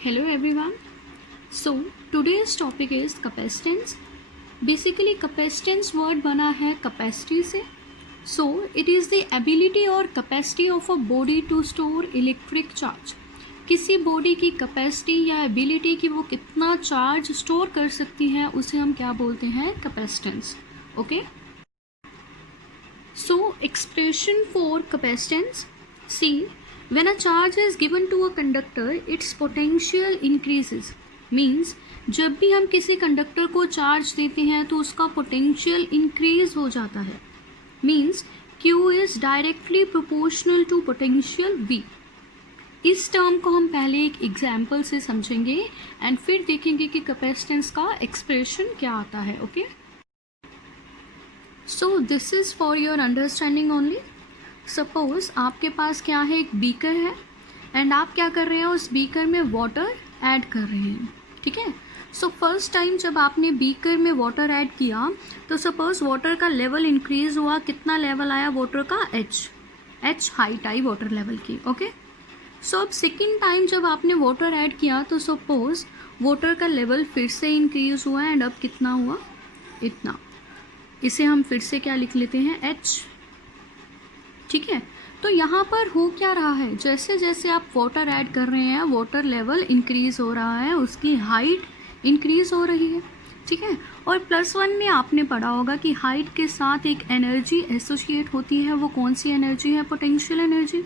Hello everyone. So today's topic is capacitance. Basically capacitance word बना है capacity से. So it is the ability or capacity of a body to store electric charge. किसी body की capacity या ability कि वो कितना charge store कर सकती है उसे हम क्या बोलते हैं, capacitance. Okay, so expression for capacitance. C, when a charge is given to a conductor its potential increases. Means जब भी हम किसी कंडक्टर को चार्ज देते हैं तो उसका पोटेंशियल इंक्रीज हो जाता है. Means Q is directly proportional to potential V. इस टर्म को हम पहले एक एग्जाम्पल से समझेंगे एंड फिर देखेंगे कि कैपेसिटेंस का एक्सप्रेशन क्या आता है. Okay, so this is for your understanding only. Suppose आपके पास क्या है, एक बीकर है एंड आप क्या कर रहे हैं, उस बीकर में वाटर ऐड कर रहे हैं. ठीक है, सो फर्स्ट टाइम जब आपने बीकर में वाटर ऐड किया तो सपोज वाटर का लेवल इंक्रीज हुआ. कितना लेवल आया वाटर का, H height I water level की. ओके, सो अब सेकेंड टाइम जब आपने वाटर ऐड किया तो सपोज वाटर का लेवल फिर से इंक्रीज हुआ एंड अब कितना हुआ, इतना. इसे हम फिर से क्या लिख लेते हैं, एच. ठीक है, तो यहाँ पर हो क्या रहा है, जैसे जैसे आप वाटर ऐड कर रहे हैं वाटर लेवल इंक्रीज हो रहा है, उसकी हाइट इंक्रीज हो रही है. ठीक है, और +1 में आपने पढ़ा होगा कि हाइट के साथ एक एनर्जी एसोसिएट होती है. वो कौन सी एनर्जी है, पोटेंशियल एनर्जी.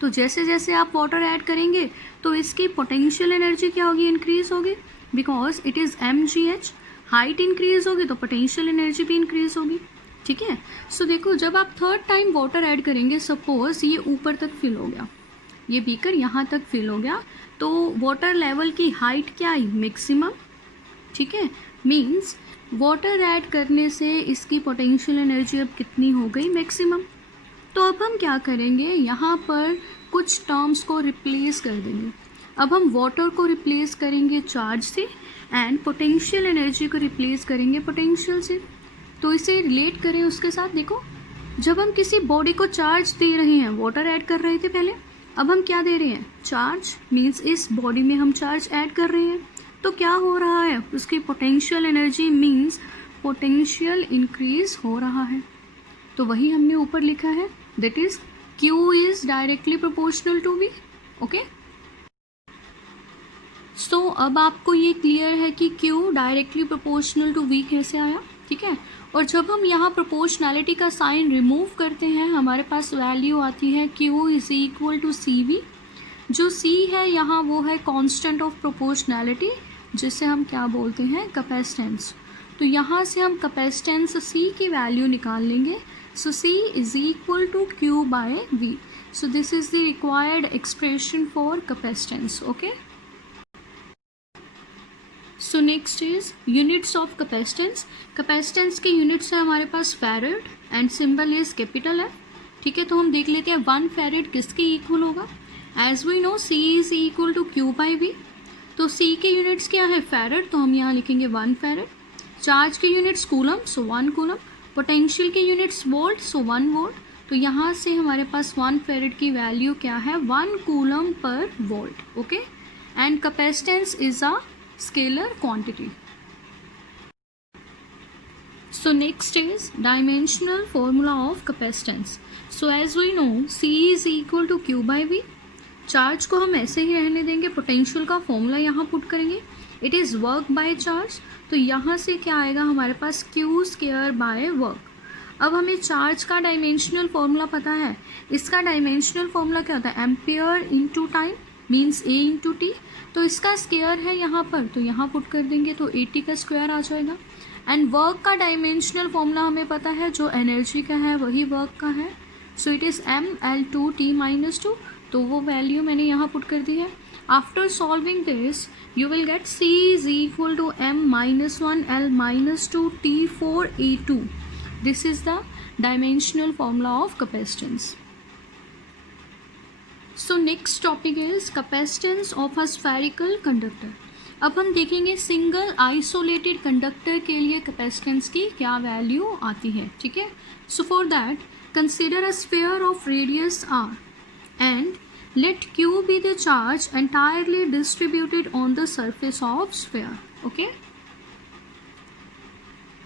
तो जैसे जैसे आप वाटर ऐड करेंगे तो इसकी पोटेंशियल एनर्जी क्या होगी, इंक्रीज होगी, because it is mgh. Height increase होगी तो पोटेंशियल एनर्जी भी इंक्रीज होगी. ठीक है, सो देखो जब आप थर्ड टाइम वाटर ऐड करेंगे, सपोज ये ऊपर तक फिल हो गया, ये बीकर यहाँ तक फिल हो गया, तो वाटर लेवल की हाइट क्या आई, मैक्सिमम. ठीक है, मीन्स वाटर ऐड करने से इसकी पोटेंशियल एनर्जी अब कितनी हो गई, मैक्सिमम. तो अब हम क्या करेंगे, यहाँ पर कुछ टर्म्स को रिप्लेस कर देंगे. अब हम वाटर को रिप्लेस करेंगे चार्ज से एंड पोटेंशियल एनर्जी को रिप्लेस करेंगे पोटेंशियल से. तो इसे रिलेट करें उसके साथ. देखो जब हम किसी बॉडी को चार्ज दे रहे हैं, वाटर ऐड कर रहे थे पहले, अब हम क्या दे रहे हैं, चार्ज. मीन्स इस बॉडी में हम चार्ज ऐड कर रहे हैं तो क्या हो रहा है, उसकी potential energy means potential increase हो रहा है. तो वही हमने ऊपर लिखा है, that is Q is directly proportional to V. Okay, so अब आपको ये क्लियर है कि Q directly proportional to V कैसे आया. ठीक है, और जब हम यहाँ प्रोपोर्शनैलिटी का साइन रिमूव करते हैं हमारे पास वैल्यू आती है Q is equal to CV. जो C है यहाँ वो है कांस्टेंट ऑफ प्रोपोर्शनैलिटी, जिसे हम क्या बोलते हैं, कैपेसिटेंस. तो यहाँ से हम कैपेसिटेंस C की वैल्यू निकाल लेंगे. So C is equal to Q by V. So this is the required expression for capacitance. Okay. So next is units of capacitance. Capacitance के units है हमारे पास farad and symbol is capital F. ठीक है, तो हम देख लेते हैं 1 farad किसके इक्वल होगा. As we know C is equal to Q by V. तो C के units क्या है, farad, तो हम यहाँ लिखेंगे 1 farad. चार्ज के units coulomb, so 1 coulomb. Potential के यूनिट्स वोल्ट, सो 1 वोल्ट. तो यहाँ से हमारे पास 1 फेरेड की वैल्यू क्या है, 1 कूलम पर volt. Okay, and capacitance is a scalar quantity. So next is dimensional formula of capacitance. So as we know C is equal to Q by V. चार्ज को हम ऐसे ही रहने देंगे, पोटेंशियल का फॉर्मूला यहाँ पुट करेंगे, it is work by charge. तो यहाँ से क्या आएगा हमारे पास, Q स्क्वायर बाय वर्क. अब हमें चार्ज का डायमेंशनल फॉर्मूला पता है. इसका डायमेंशनल फॉर्मूला क्या होता है, ampere into time means A into T. तो इसका स्क्वायर है यहाँ पर, तो यहाँ पुट कर देंगे तो 80 का स्क्वायर आ जाएगा. एंड वर्क का डायमेंशनल फॉर्मूला हमें पता है, जो एनर्जी का है वही वर्क का है. So it is mL2T-2. तो वो वैल्यू मैंने यहाँ पुट कर दी है. After solving this, you will get C is equal to m-1L-2T4A2. This is the dimensional formula of capacitance. So next topic is capacitance of a spherical conductor. अब हम देखेंगे single isolated conductor के लिए capacitance की क्या value आती है. ठीक है, so for that consider a sphere of radius r and let q be the charge entirely distributed on the surface of sphere. okay,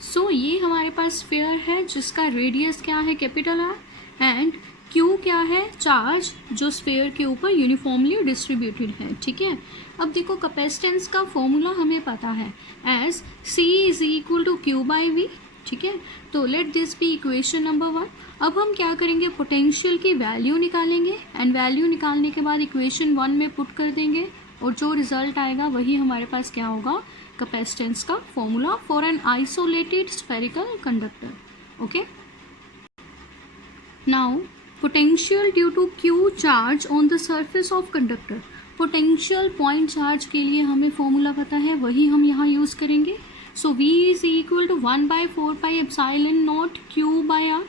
सो ये हमारे पास स्फीयर है जिसका रेडियस क्या है, कैपिटल आर, एंड क्यू क्या है, चार्ज जो स्फीयर के ऊपर यूनिफॉर्मली डिस्ट्रीब्यूटेड है. ठीक है, अब देखो कैपेसिटेंस का फॉर्मूला हमें पता है as C is equal to Q by V. ठीक है, तो let this be equation number 1. अब हम क्या करेंगे, पोटेंशियल की वैल्यू निकालेंगे एंड वैल्यू निकालने के बाद इक्वेशन 1 में पुट कर देंगे और जो रिजल्ट आएगा वही हमारे पास क्या होगा, कैपेसिटेंस का formula for an isolated spherical conductor. Okay, now potential due to Q charge on the surface of conductor. Potential point charge के लिए हमें फॉर्मूला पता है, वही हम यहाँ यूज़ करेंगे. So V is equal to 1/4 pi epsilon naught Q by R.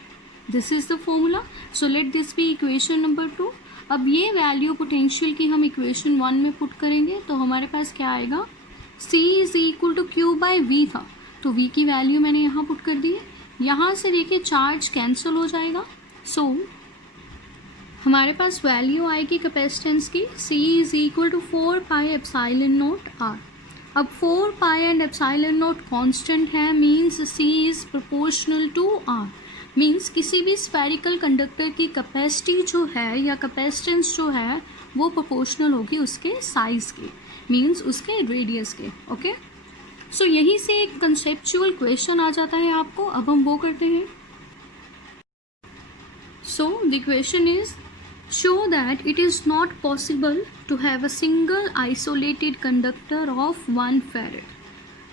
This is the formula. So let this be equation number 2. अब ये वैल्यू पोटेंशियल की हम इक्वेशन 1 में पुट करेंगे तो हमारे पास क्या आएगा, C is equal to Q by V था, तो V की वैल्यू मैंने यहाँ पुट कर दी है. यहाँ से देखिए चार्ज कैंसिल हो जाएगा. सो हमारे पास वैल्यू आएगी कैपेसिटेंस की, C is equal to 4 pi epsilon naught R. अब 4 pi and epsilon naught constant है, means C is proportional to R. Means किसी भी स्फेरिकल कंडक्टर की कैपेसिटी जो है या कैपेसिटेंस जो है वो प्रोपोर्शनल होगी उसके साइज के, मींस उसके रेडियस के. ओके, सो यहीं से एक कंसेप्चुअल क्वेश्चन आ जाता है आपको. अब हम वो करते हैं. So the question is show that it is not possible to have a single isolated conductor of 1 farad.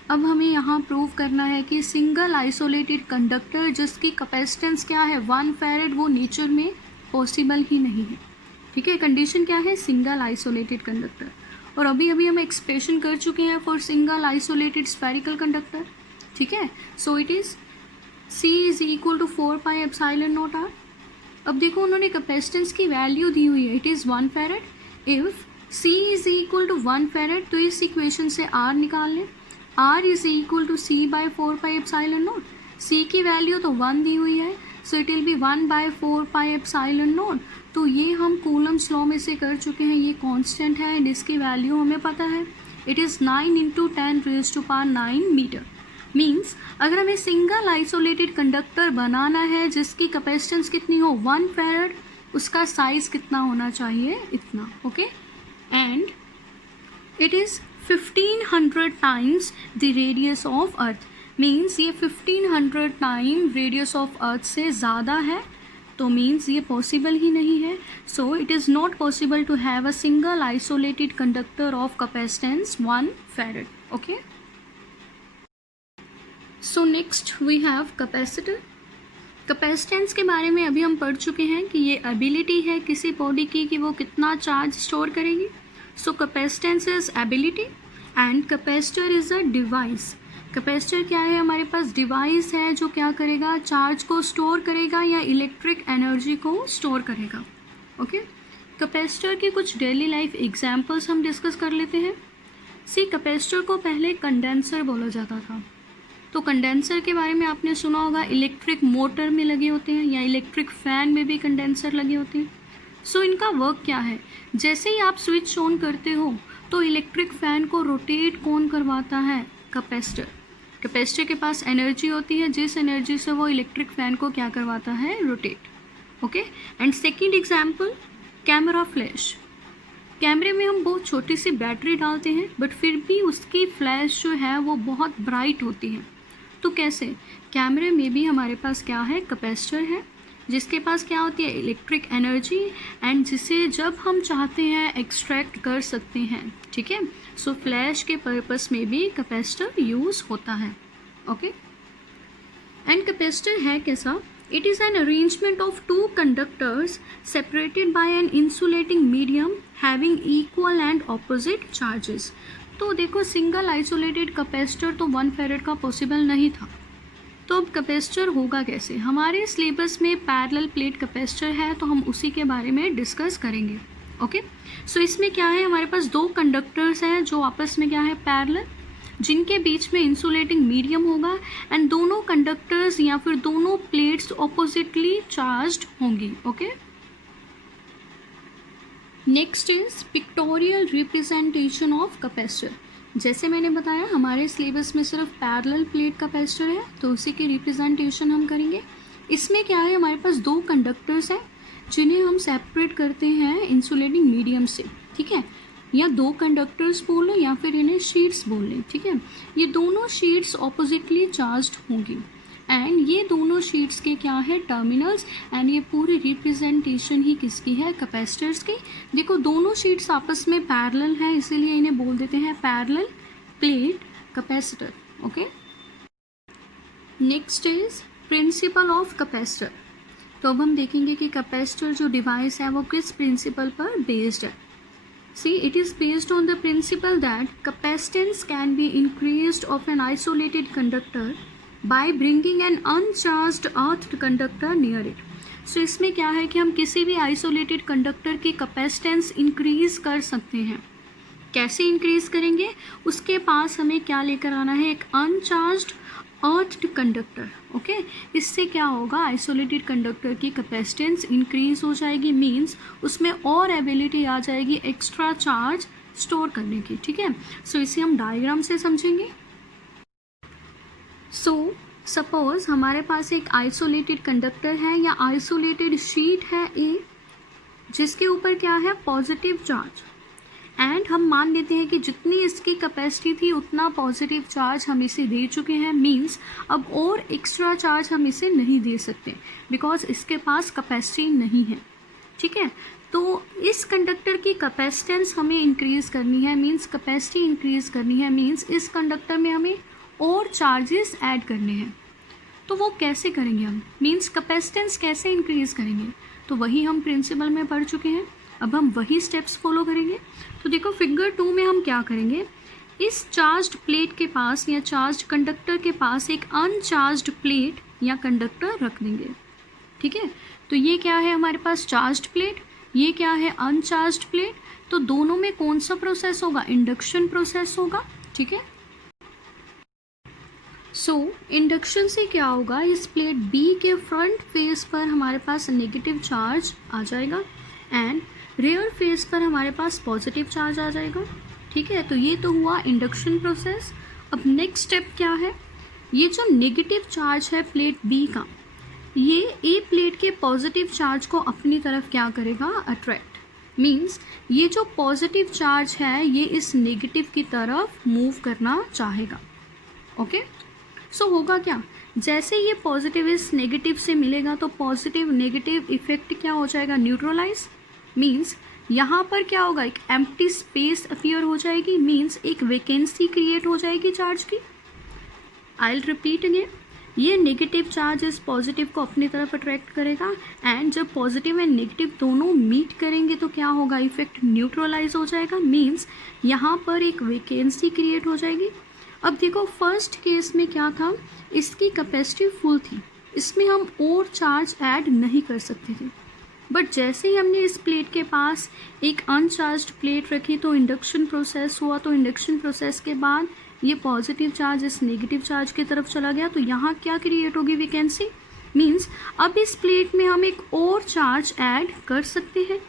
अब हमें यहाँ प्रूव करना है कि सिंगल आइसोलेटेड कंडक्टर जिसकी कैपेसिटेंस क्या है 1 फैरेड, वो नेचर में पॉसिबल ही नहीं है. ठीक है, कंडीशन क्या है, सिंगल आइसोलेटेड कंडक्टर. और अभी हम एक्सप्रेशन कर चुके हैं for single isolated spherical conductor. ठीक है, so it is C is equal to 4 pi epsilon naught R. अब देखो उन्होंने कैपेसिटेंस की वैल्यू दी हुई है, it is 1 farad. If C is equal to 1 farad तो इस इक्वेशन से R निकाल लें. R is equal to C by 4 pi epsilon naught. C की वैल्यू तो 1 दी हुई है, so it will be 1/4 pi epsilon naught. तो ये हम कूलम्स लॉ में से कर चुके हैं, ये कांस्टेंट है एंड इसकी वैल्यू हमें पता है, it is 9 into 10⁻⁹ metre. Means अगर हमें सिंगल आइसोलेटेड कंडक्टर बनाना है जिसकी कैपेसिटेंस कितनी हो 1 फैरेड, उसका साइज कितना होना चाहिए, इतना. Okay, and it is 1500 times the radius of earth. Means ये 1500 टाइम रेडियस ऑफ अर्थ से ज़्यादा है, तो मीन्स ये पॉसिबल ही नहीं है. So it is not possible to have a single isolated conductor of capacitance 1 farad. Okay, so next we have capacitor. Capacitance के बारे में अभी हम पढ़ चुके हैं कि ये एबिलिटी है किसी बॉडी की कि वो कितना चार्ज स्टोर करेगी. So capacitance is ability and capacitor is a device. Capacitor क्या है, हमारे पास डिवाइस है जो क्या करेगा, चार्ज को स्टोर करेगा या इलेक्ट्रिक एनर्जी को स्टोर करेगा. ओके, कैपेसिटर के कुछ डेली लाइफ एग्जाम्पल्स हम डिस्कस कर लेते हैं. सी, कैपेसिटर को पहले कंडेंसर बोला जाता था. तो कंडेंसर के बारे में आपने सुना होगा, इलेक्ट्रिक मोटर में लगे होते हैं या इलेक्ट्रिक फ़ैन में भी कंडेंसर लगे होते हैं. सो इनका वर्क क्या है, जैसे ही आप स्विच ऑन करते हो तो इलेक्ट्रिक फ़ैन को रोटेट कौन करवाता है, कैपेसिटर. कैपेसिटर के पास एनर्जी होती है जिस एनर्जी से वो इलेक्ट्रिक फ़ैन को क्या करवाता है, rotate. Okay, and second example, camera flash. कैमरे में हम बहुत छोटी सी बैटरी डालते हैं बट फिर भी उसकी फ्लैश जो है वो बहुत ब्राइट होती है. तो कैसे, कैमरे में भी हमारे पास क्या है, कैपेसिटर है जिसके पास क्या होती है, इलेक्ट्रिक एनर्जी, एंड जिसे जब हम चाहते हैं एक्सट्रैक्ट कर सकते हैं. ठीक है, सो फ्लैश के पर्पस में भी कैपेसिटर यूज़ होता है. ओके, एंड कैपेसिटर है कैसा, it is an arrangement of 2 conductors separated by an insulating medium having equal and opposite charges. तो देखो सिंगल आइसोलेटेड कैपेसिटर तो 1 फैरेड का पॉसिबल नहीं था, तो अब कैपेसिटर होगा कैसे. हमारे सिलेबस में पैरेलल प्लेट कैपेसिटर है तो हम उसी के बारे में डिस्कस करेंगे. ओके, सो इसमें क्या है, हमारे पास 2 कंडक्टर्स हैं जो आपस में क्या है, पैरेलल, जिनके बीच में इंसुलेटिंग मीडियम होगा एंड दोनों कंडक्टर्स या फिर दोनों प्लेट्स ऑपोजिटली चार्ज्ड होंगी. Okay, next is pictorial representation of capacitor. जैसे मैंने बताया हमारे सिलेबस में सिर्फ पैरेलल प्लेट कैपेसिटर है, तो उसी की रिप्रेजेंटेशन हम करेंगे। इसमें क्या है, हमारे पास दो कंडक्टर्स हैं जिन्हें हम सेपरेट करते हैं इंसुलेटिंग मीडियम से, ठीक है, या दो कंडक्टर्स बोल लें या फिर इन्हें शीट्स बोल लें, ठीक है। ये दोनों शीट्स ऑपोजिटली चार्ज्ड होंगी एंड ये दोनों शीट्स के क्या है, टर्मिनल्स, एंड ये पूरी रिप्रेजेंटेशन ही किसकी है, कैपेसिटर्स की। देखो दोनों शीट्स आपस में पैरेलल है, इसीलिए इन्हें बोल देते हैं parallel plate capacitor. Okay, next is principle of capacitor. तो अब हम देखेंगे कि कैपेसिटर जो डिवाइस है वो किस प्रिंसिपल पर बेस्ड है। See, it is based on the principle that capacitance can be increased of an isolated conductor by bringing an uncharged earthed conductor near it. So इसमें क्या है कि हम किसी भी isolated conductor की capacitance increase कर सकते हैं। कैसे इंक्रीज करेंगे, उसके पास हमें क्या लेकर आना है, एक अनचार्ज्ड अर्थड कंडक्टर। ओके, इससे क्या होगा, आइसोलेटेड कंडक्टर की कैपेसिटेंस इंक्रीज हो जाएगी, मींस उसमें और एबिलिटी आ जाएगी एक्स्ट्रा चार्ज स्टोर करने की, ठीक है। सो इसे हम डायग्राम से समझेंगे। सो सपोज हमारे पास एक आइसोलेटेड कंडक्टर है या आइसोलेटेड शीट है ए, जिसके ऊपर क्या है, पॉजिटिव चार्ज, एंड हम मान लेते हैं कि जितनी इसकी कैपेसिटी थी उतना पॉजिटिव चार्ज हम इसे दे चुके हैं, मींस अब और एक्स्ट्रा चार्ज हम इसे नहीं दे सकते बिकॉज इसके पास कैपेसिटी नहीं है, ठीक है। तो इस कंडक्टर की कैपेसिटेंस हमें इंक्रीज करनी है, मींस कैपेसिटी इंक्रीज करनी है, मींस इस कंडक्टर में हमें और चार्जेस ऐड करने हैं। तो वो कैसे करेंगे हम, मींस कैपेसिटेंस कैसे इंक्रीज करेंगे, तो वही हम प्रिंसिपल में पढ़ चुके हैं, अब हम वही स्टेप्स फॉलो करेंगे। तो देखो फिगर 2 में हम क्या करेंगे, इस चार्ज्ड प्लेट के पास या चार्ज्ड कंडक्टर के पास एक अनचार्ज्ड प्लेट या कंडक्टर रख देंगे, ठीक है। तो ये क्या है हमारे पास, चार्ज्ड प्लेट, ये क्या है, अनचार्ज्ड प्लेट। तो दोनों में कौन सा प्रोसेस होगा, इंडक्शन प्रोसेस होगा, ठीक है। सो इंडक्शन से क्या होगा, इस प्लेट बी के फ्रंट फेस पर हमारे पास नेगेटिव चार्ज आ जाएगा एंड रियर फेस पर हमारे पास पॉजिटिव चार्ज आ जाएगा, ठीक है। तो ये तो हुआ इंडक्शन प्रोसेस। अब नेक्स्ट स्टेप क्या है, ये जो नेगेटिव चार्ज है प्लेट बी का, ये ए प्लेट के पॉजिटिव चार्ज को अपनी तरफ क्या करेगा, अट्रैक्ट, मींस ये जो पॉजिटिव चार्ज है ये इस नेगेटिव की तरफ मूव करना चाहेगा। ओके, सो होगा क्या, जैसे ये पॉजिटिव इस नेगेटिव से मिलेगा तो पॉजिटिव नेगेटिव इफेक्ट क्या हो जाएगा, न्यूट्रलाइज, मींस यहाँ पर क्या होगा, एक एम्प्टी स्पेस अपीयर हो जाएगी, मींस एक वैकेंसी क्रिएट हो जाएगी चार्ज की। आई विल रिपीट अगेन, ये नेगेटिव चार्ज इस पॉजिटिव को अपनी तरफ अट्रैक्ट करेगा एंड जब पॉजिटिव एंड नेगेटिव दोनों मीट करेंगे तो क्या होगा, इफेक्ट न्यूट्रलाइज हो जाएगा, मींस यहाँ पर एक वैकेंसी क्रिएट हो जाएगी। अब देखो फर्स्ट केस में क्या था, इसकी कैपेसिटी फुल थी, इसमें हम और चार्ज ऐड नहीं कर सकते थे, बट जैसे ही हमने इस प्लेट के पास एक अनचार्ज्ड प्लेट रखी तो इंडक्शन प्रोसेस हुआ, तो इंडक्शन प्रोसेस के बाद ये पॉजिटिव चार्ज इस नेगेटिव चार्ज की तरफ चला गया, तो यहाँ क्या क्रिएट होगी, वैकेंसी, मींस अब इस प्लेट में हम एक और चार्ज ऐड कर सकते हैं।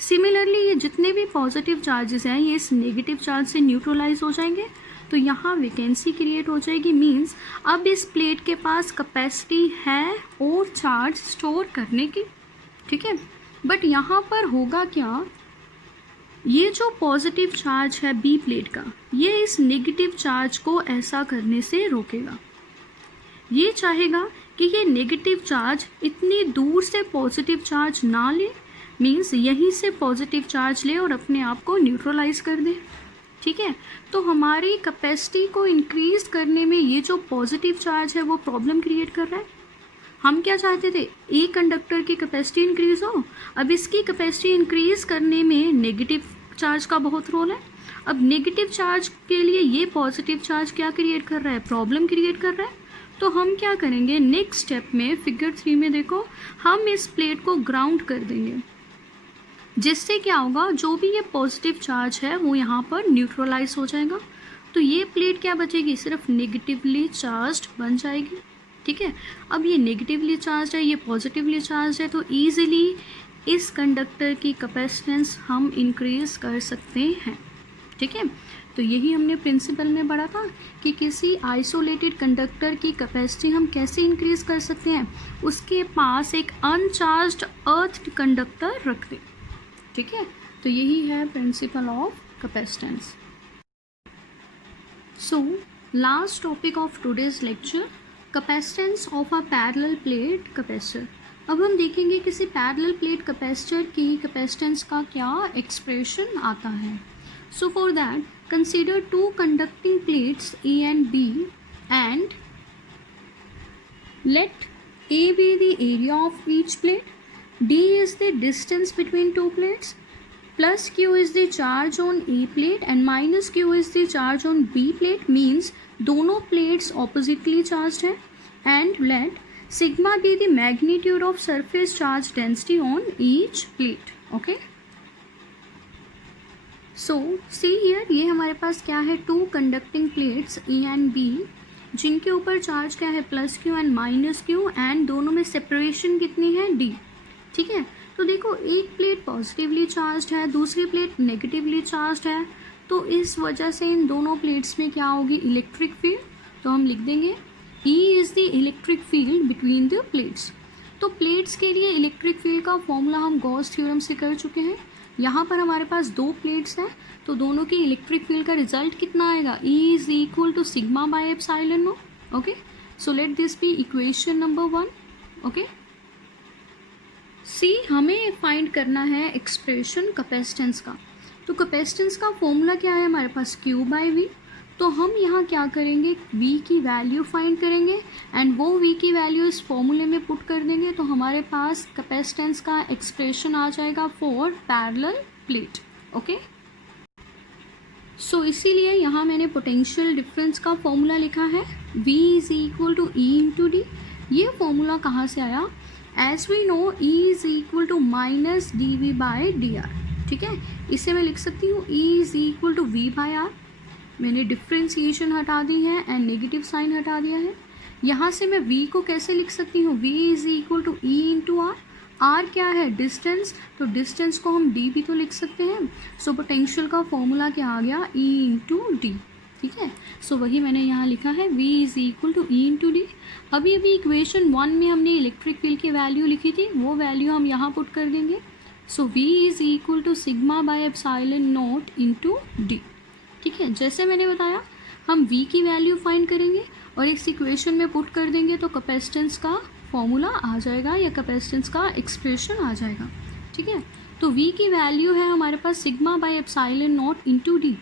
सिमिलरली ये जितने भी पॉजिटिव चार्जेस हैं ये इस नेगेटिव चार्ज से न्यूट्रलाइज हो जाएंगे, तो यहाँ वैकेंसी क्रिएट हो जाएगी, मींस अब इस प्लेट के पास कैपेसिटी है और चार्ज स्टोर करने की, ठीक है। बट यहाँ पर होगा क्या, ये जो पॉजिटिव चार्ज है बी प्लेट का, ये इस नेगेटिव चार्ज को ऐसा करने से रोकेगा। ये चाहेगा कि ये नेगेटिव चार्ज इतनी दूर से पॉजिटिव चार्ज ना ले, मींस यहीं से पॉजिटिव चार्ज ले और अपने आप को न्यूट्रलाइज कर दे, ठीक है। तो हमारी कैपेसिटी को इंक्रीज करने में ये जो पॉजिटिव चार्ज है वो प्रॉब्लम क्रिएट कर रहा है। हम क्या चाहते थे, ए कंडक्टर की कैपेसिटी इंक्रीज हो, अब इसकी कैपेसिटी इंक्रीज करने में नेगेटिव चार्ज का बहुत रोल है। अब नेगेटिव चार्ज के लिए ये पॉजिटिव चार्ज क्या क्रिएट कर रहा है, प्रॉब्लम क्रिएट कर रहा है। तो हम क्या करेंगे, नेक्स्ट स्टेप में फिगर 3 में देखो, हम इस प्लेट को ग्राउंड कर देंगे, जिससे क्या होगा, जो भी ये पॉजिटिव चार्ज है वो यहाँ पर न्यूट्रलाइज हो जाएगा। तो ये प्लेट क्या बचेगी, सिर्फ नेगेटिवली चार्ज्ड बन जाएगी, ठीक है। अब ये नेगेटिवली चार्ज है, ये पॉजिटिवली चार्ज है, तो ईजिली इस कंडक्टर की कैपेसिटेंस हम इंक्रीज़ कर सकते हैं। ठीक है, तो यही हमने प्रिंसिपल में पढ़ा था कि किसी आइसोलेटेड कंडक्टर की कैपेसिटी हम कैसे इंक्रीज़ कर सकते हैं, उसके पास एक अनचार्ज्ड अर्थ कंडक्टर रख दें। ठीक है, तो यही है principle of capacitance. So last topic of today's lecture, capacitance of a parallel plate capacitor. अब हम देखेंगे किसी पैरेलल प्लेट कैपेसिटर की कैपेसिटेंस का क्या एक्सप्रेशन आता है। So for that, consider two conducting plates A and B, and let A be the area of each plate, D is the distance between two plates, plus Q is the charge on A plate and minus Q is the charge on B plate, means दोनों plates oppositely charged हैं, and let sigma be the magnitude of surface charge density on each plate. Okay. So see here, ये हमारे पास क्या है, two conducting plates A and B, जिनके ऊपर charge क्या है, plus Q and minus Q, and दोनों में सेपरेशन कितनी है, डी। ठीक है, तो देखो एक प्लेट पॉजिटिवली चार्ज्ड है, दूसरी प्लेट नेगेटिवली चार्ज्ड है, तो इस वजह से इन दोनों प्लेट्स में क्या होगी, इलेक्ट्रिक फील्ड। तो हम लिख देंगे E is the electric field between the plates. तो प्लेट्स के लिए इलेक्ट्रिक फील्ड का फॉर्मूला हम गॉस थ्योरम से कर चुके हैं। यहाँ पर हमारे पास दो प्लेट्स हैं, तो दोनों की इलेक्ट्रिक फील्ड का रिजल्ट कितना आएगा, E is equal to sigma by epsilon naught. Okay, so let this be equation number 1। Okay, see हमें फाइंड करना है एक्सप्रेशन कैपेसिटेंस का। तो कैपेसिटेंस का फॉर्मूला क्या है हमारे पास, Q बाय V। तो हम यहाँ क्या करेंगे, V की वैल्यू फाइंड करेंगे एंड वो V की वैल्यू इस फॉर्मूले में पुट कर देंगे, तो हमारे पास कैपेसिटेंस का एक्सप्रेशन आ जाएगा फॉर पैरेलल प्लेट। ओके, सो इसीलिए यहाँ मैंने पोटेंशियल डिफरेंस का फॉर्मूला लिखा है, V is equal to E into D. ये फॉर्मूला कहाँ से आया, as we know E is equal to minus D V by D R. ठीक है, इसे मैं लिख सकती हूँ E is equal to V by R. मैंने डिफ्रेंसिएशन हटा दी है एंड नेगेटिव साइन हटा दिया है। यहाँ से मैं V को कैसे लिख सकती हूँ, V is equal to E into R. R क्या है, डिस्टेंस, तो डिस्टेंस को हम D भी तो लिख सकते हैं। सो पोटेंशियल का फॉर्मूला क्या आ गया, E इंटू डी। ठीक है, सो वही मैंने यहाँ लिखा है, V is equal to E into D. अभी इक्वेशन 1 में हमने इलेक्ट्रिक फील्ड की वैल्यू लिखी थी, वो वैल्यू हम यहाँ पुट कर देंगे। So V is equal to sigma by epsilon naught into D. ठीक है, जैसे मैंने बताया हम V की वैल्यू फाइंड करेंगे और इस इक्वेशन में पुट कर देंगे, तो कैपेसिटेंस का फॉर्मूला आ जाएगा या कैपेसिटेंस का एक्सप्रेशन आ जाएगा। ठीक है, तो V की वैल्यू है हमारे पास sigma by epsilon naught into D.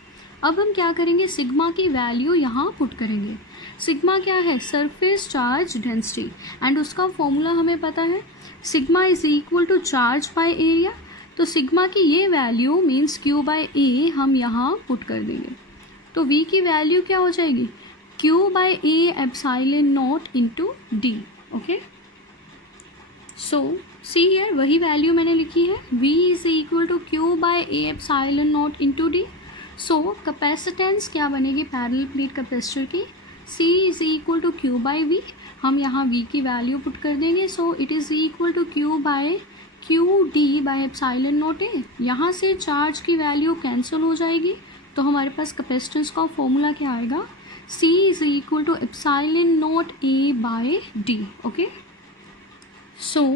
अब हम क्या करेंगे, सिग्मा की वैल्यू यहाँ पुट करेंगे। सिग्मा क्या है, सरफेस चार्ज डेंसिटी, एंड उसका फॉर्मूला हमें पता है, sigma is equal to charge by area. तो सिग्मा की ये value means Q by A हम यहाँ पुट कर देंगे, तो V की वैल्यू क्या हो जाएगी, Q by A epsilon naught into D. Okay, so see here वही वैल्यू मैंने लिखी है, V is equal to Q by A epsilon naught into D. So capacitance क्या बनेगी पैरेलल प्लेट कैपेसिटर की, C is equal to Q by V। हम यहाँ V की वैल्यू पुट कर देंगे, so it is equal to Q by Q D by epsilon naught A. यहाँ से चार्ज की वैल्यू कैंसिल हो जाएगी, तो हमारे पास कैपेसिटेंस का फॉर्मूला क्या आएगा, C is equal to epsilon naught A by D. Okay, so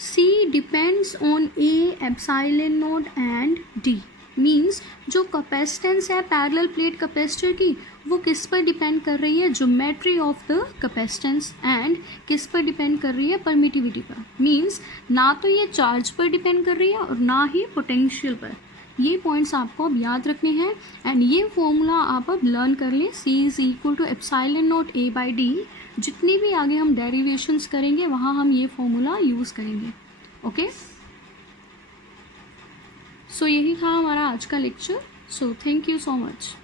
C depends on A, epsilon naught and D. Means जो कैपेसिटेंस है पैरेलल प्लेट कैपेसिटर की, वो किस पर डिपेंड कर रही है, geometry of the capacitance, and किस पर डिपेंड कर रही है, परमिटिविटी पर। मीन्स ना तो ये चार्ज पर डिपेंड कर रही है और ना ही पोटेंशियल पर। ये पॉइंट्स आपको अब याद रखने हैं एंड ये फॉर्मूला आप अब लर्न कर लें, C is equal to epsilon naught A by D. जितनी भी आगे हम डेरिवेशंस करेंगे वहाँ हम ये फॉर्मूला यूज़ करेंगे। ओके, सो यही था हमारा आज का lecture. So thank you so much.